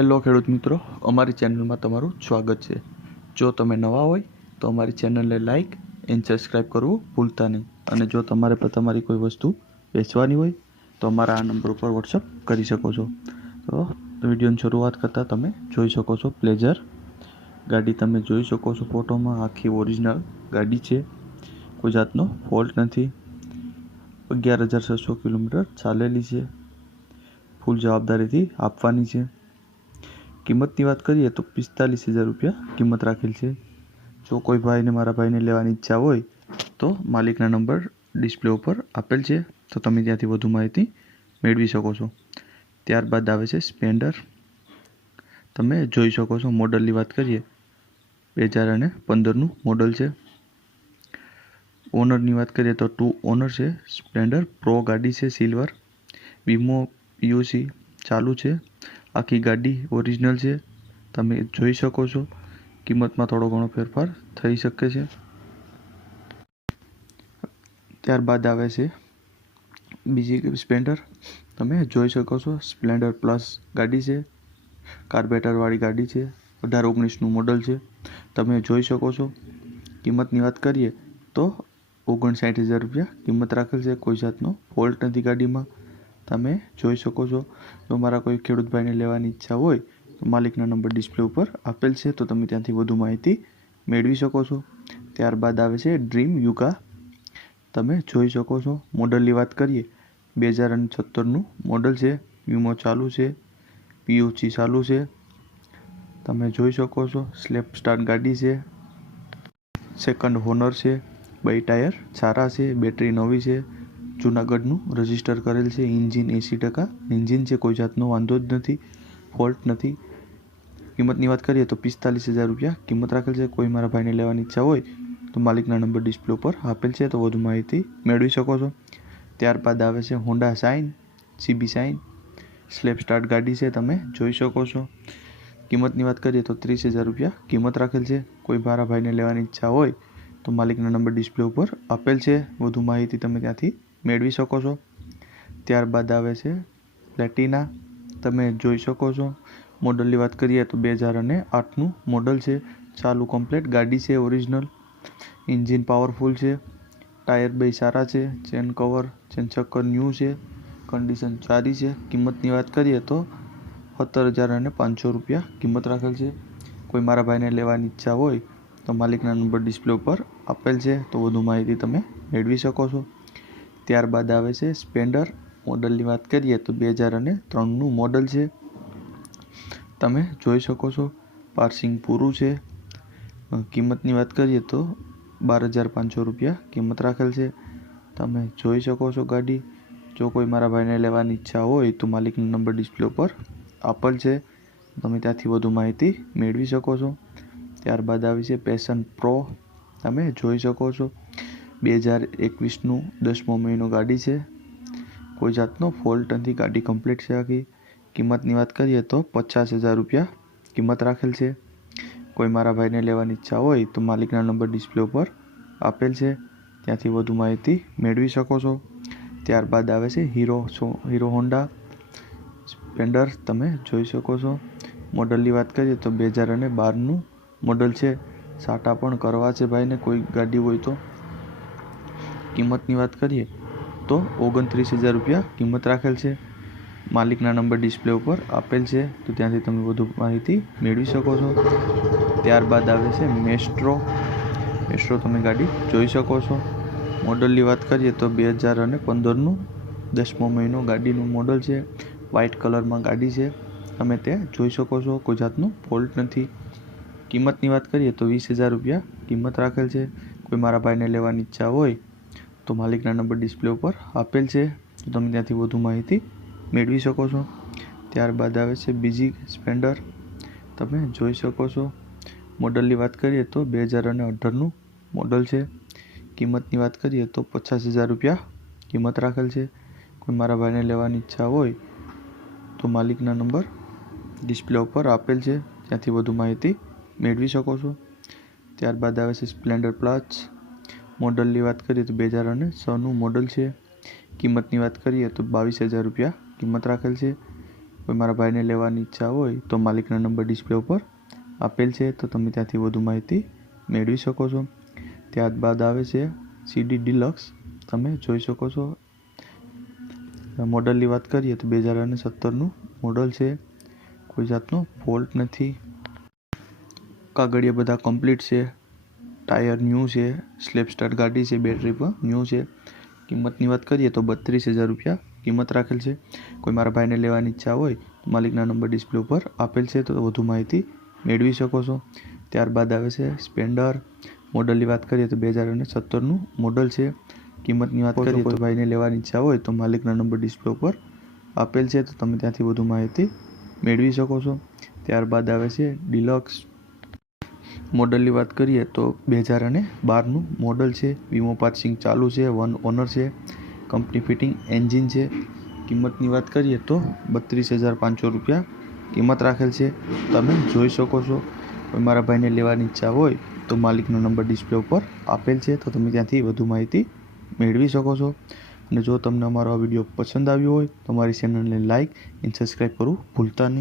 Hello ખેડૂત મિત્રો, અમારી ચેનલમાં તમારું સ્વાગત છે। જો તમે નવા હોય તો અમારી ચેનલને લાઇક એન્ડ સબસ્ક્રાઈબ કરવું ભૂલતા નહીં। અને જો તમારે પણ તમારી કોઈ વસ્તુ વેચવાની હોય તો અમારા આ નંબર ઉપર વોટ્સઅપ કરી શકો છો। તો વિડીયોની શરૂઆત કરતાં તમે જોઈ શકો છો પ્લેઝર ગાડી તમે જોઈ શકો છો ફોટોમાં। આખી ઓરિજિનલ ગાડી છે, કોઈ જાતનો ફોલ્ટ નથી। 11,600 કિલોમીટર ચાલેલી છે, ફૂલ જવાબદારીથી આપવાની છે। કિંમતની વાત કરીએ તો 45,000 રૂપિયા કિંમત રાખેલ છે। જો કોઈ ભાઈને મારા ભાઈને લેવાની ઈચ્છા હોય તો માલિકના નંબર ડિસ્પ્લે ઉપર આપેલ છે, તો તમે ત્યાંથી વધુ માહિતી મેળવી શકો છો। ત્યારબાદ આવે છે સ્પ્લેન્ડર, તમે જોઈ શકો છો। મોડલની વાત કરીએ 2015નું મોડલ છે। ઓનરની વાત કરીએ તો 2 ઓનર છે। સ્પ્લેન્ડર પ્રો ગાડી છે, સિલ્વર, વીમો પીયુસી ચાલુ છે। આખી ગાડી ઓરિજિનલ છે, તમે જોઈ શકો છો। કિંમતમાં થોડો ઘણો ફેરફાર થઈ શકે છે। ત્યારબાદ આવે છે બીજી સ્પ્લેન્ડર, તમે જોઈ શકો છો। સ્પ્લેન્ડર પ્લસ ગાડી છે, કાર્બેટરવાળી ગાડી છે, 18-19નું મોડલ છે, તમે જોઈ શકો છો। કિંમતની વાત કરીએ તો 59,000 રૂપિયા કિંમત રાખેલ છે। કોઈ જાતનો ફોલ્ટ નથી ગાડીમાં, તમે જોઈ શકો છો। જો મારા કોઈ ખેડૂત ભાઈને લેવાની ઈચ્છા હોય તો માલિકના નંબર ડિસ્પ્લે ઉપર આપેલ છે, તો તમે ત્યાંથી વધુ માહિતી મેળવી શકો છો। ત્યારબાદ આવે છે ડ્રીમ યુગા, તમે જોઈ શકો છો। મોડલની વાત કરીએ 2017નું મોડલ છે, વીમો ચાલુ છે, પીયુસી ચાલુ છે, તમે જોઈ શકો છો। સ્લેપ સ્ટાર્ટ ગાડી છે, સેકન્ડ ઓનર છે, 2 ટાયર સારા છે, બેટરી નવી છે, જૂનાગઢનું રજિસ્ટર કરેલ છે। એન્જિન 80% એન્જિન છે, કોઈ જાતનો વાંધો જ નથી, ફોલ્ટ નથી। કિંમતની વાત કરીએ તો 45,000 રૂપિયા કિંમત રાખેલ છે। કોઈ મારા ભાઈને લેવાની ઈચ્છા હોય તો માલિકના નંબર ડિસ્પ્લે ઉપર આપેલ છે, તો વધુ માહિતી મેળવી શકો છો। ત્યારબાદ આવે છે હોન્ડા શાઇન, સીબી શાઇન, સ્લેપ સ્ટાર્ટ ગાડી છે, તમે જોઈ શકો છો। કિંમતની વાત કરીએ તો 30,000 રૂપિયા કિંમત રાખેલ છે। કોઈ મારા ભાઈને લેવાની ઈચ્છા હોય તો માલિકના નંબર ડિસ્પ્લે ઉપર આપેલ છે, વધુ માહિતી તમે ત્યાંથી મેળવી શકો છો। ત્યારબાદ આવે છે પ્લેટિના, તમે જોઈ શકો છો। મોડલની વાત કરીએ તો 2008નું મોડલ છે, ચાલુ કમ્પ્લેટ ગાડી છે, ઓરિજિનલ, એન્જિન પાવરફુલ છે, ટાયર 2 સારા છે, ચેન કવર ચેન ચક્કર ન્યૂ છે, કન્ડિશન સારી છે। કિંમતની વાત કરીએ તો 17,500 રૂપિયા કિંમત રાખેલ છે। કોઈ મારા ભાઈને લેવાની ઈચ્છા હોય તો માલિકના નંબર ડિસ્પ્લે ઉપર આપેલ છે, તો વધુ માહિતી તમે મેળવી શકો છો। ત્યારબાદ આવે છે સ્પ્લેન્ડર, મોડલની વાત કરીએ તો 2003નું મોડલ છે, તમે જોઈ શકો છો। પાર્સિંગ પૂરું છે। કિંમતની વાત કરીએ તો 12,500 રૂપિયા કિંમત રાખેલ છે, તમે જોઈ શકો છો ગાડી। જો કોઈ મારા ભાઈને લેવાની ઈચ્છા હોય તો માલિકનો નંબર ડિસ્પ્લે ઉપર આપેલ છે, તમે ત્યાંથી વધુ માહિતી મેળવી શકો છો। ત્યારબાદ આવી છે પેશન પ્રો, તમે જોઈ શકો છો। 2021નું 10મો મહિનો ગાડી છે, કોઈ જાતનો ફોલ્ટ નથી, ગાડી કમ્પ્લીટ છે આખી। કિંમતની વાત કરીએ તો 50,000 રૂપિયા કિંમત રાખેલ છે। કોઈ મારા ભાઈને લેવાની ઈચ્છા હોય તો માલિકના નંબર ડિસ્પ્લે ઉપર આપેલ છે, ત્યાંથી વધુ માહિતી મેળવી શકો છો। ત્યારબાદ આવે છે હીરો હોન્ડા સ્પ્લેન્ડર, તમે જોઈ શકો છો। મોડલની વાત કરીએ તો 2012નું મોડલ છે, સાટા પણ કરવા છે ભાઈને કોઈ ગાડી હોય તો। કિંમતની વાત કરીએ તો 29,000 રૂપિયા કિંમત રાખેલ છે, માલિકના નંબર ડિસ્પ્લે ઉપર આપેલ છે, તો ત્યાંથી તમે વધુ માહિતી મેળવી શકો છો। ત્યારબાદ આવે છે મેસ્ટ્રો, તમે ગાડી જોઈ શકો છો। મોડલની વાત કરીએ તો 2015નું 10મો મહિનો ગાડીનું મોડલ છે, વ્હાઇટ કલરમાં ગાડી છે, તમે તે જોઈ શકો છો, કોઈ જાતનું ફોલ્ટ નથી। કિંમતની વાત કરીએ તો 20,000 રૂપિયા કિંમત રાખેલ છે। કોઈ મારા ભાઈને લેવાની ઈચ્છા હોય તો માલિકના નંબર ડિસ્પ્લે ઉપર આપેલ છે, તો તમે ત્યાંથી વધુ માહિતી મેળવી શકો છો। ત્યારબાદ આવે છે બીજી સ્પ્લેન્ડર, તમે જોઈ શકો છો। મોડલની વાત કરીએ તો 2018નું મોડલ છે। કિંમતની વાત કરીએ તો 50,000 રૂપિયા કિંમત રાખેલ છે। કોઈ મારા ભાઈને લેવાની ઈચ્છા હોય તો માલિકના નંબર ડિસ્પ્લે ઉપર આપેલ છે, ત્યાંથી વધુ માહિતી મેળવી શકો છો। ત્યારબાદ આવે છે સ્પ્લેન્ડર પ્લસ, મોડલની વાત કરીએ તો 2006નું મોડલ છે। કિંમતની વાત કરીએ તો 22,000 રૂપિયા કિંમત રાખેલ છે। કોઈ મારા ભાઈને લેવાની ઈચ્છા હોય તો માલિકના નંબર ડિસ્પ્લે ઉપર આપેલ છે, તો તમે ત્યાંથી વધુ માહિતી મેળવી શકો છો. ત્યારબાદ આવે છે CD ડિલક્સ. તમે જોઈ શકો છો. મોડલની વાત કરીએ તો 2017નું મોડલ છે. કોઈ જાતનો ફોલ્ટ નથી. કાગળિયા બધા કમ્પ્લીટ છે. ટાયર ન્યૂ છે. સ્લેપ સ્ટાર્ટ ગાડી છે. બેટરી પણ ન્યૂ છે. કિંમતની વાત કરીએ તો 32,000 રૂપિયા કિંમત રાખેલ છે. કોઈ મારા ભાઈને લેવાની ઈચ્છા હોય તો માલિકના નંબર ડિસ્પ્લે ઉપર આપેલ છે, તો વધુ માહિતી મેળવી શકો છો. ત્યારબાદ આવે છે સ્પ્લેન્ડર. મોડલની વાત કરીએ તો 2017નું મોડલ છે. કિંમતની વાત કરીએ તો ભાઈને લેવાની ઈચ્છા હોય તો માલિકના નંબર ડિસ્પ્લે ઉપર આપેલ છે, તો તમે ત્યાંથી વધુ માહિતી મેળવી શકો છો. ત્યારબાદ આવે છે ડિલક્સ. મોડલની વાત કરીએ તો 2012નું મોડલ છે. વીમો પાસિંગ ચાલુ છે. 1 ઓનર છે. કંપની ફિટિંગ એન્જિન છે. કિંમતની વાત કરીએ તો 32,500 રૂપિયા કિંમત રાખેલ છે. તમે જોઈ શકો છો. કોઈ મારા ભાઈને લેવાની ઈચ્છા હોય તો માલિકનો નંબર ડિસ્પ્લે ઉપર આપેલ છે, તો તમે ત્યાંથી વધુ માહિતી મેળવી શકો છો. અને જો તમને અમારો આ વિડીયો પસંદ આવ્યો હોય તો અમારી ચેનલને લાઇક અને સબસ્ક્રાઈબ કરવું ભૂલતા નહીં.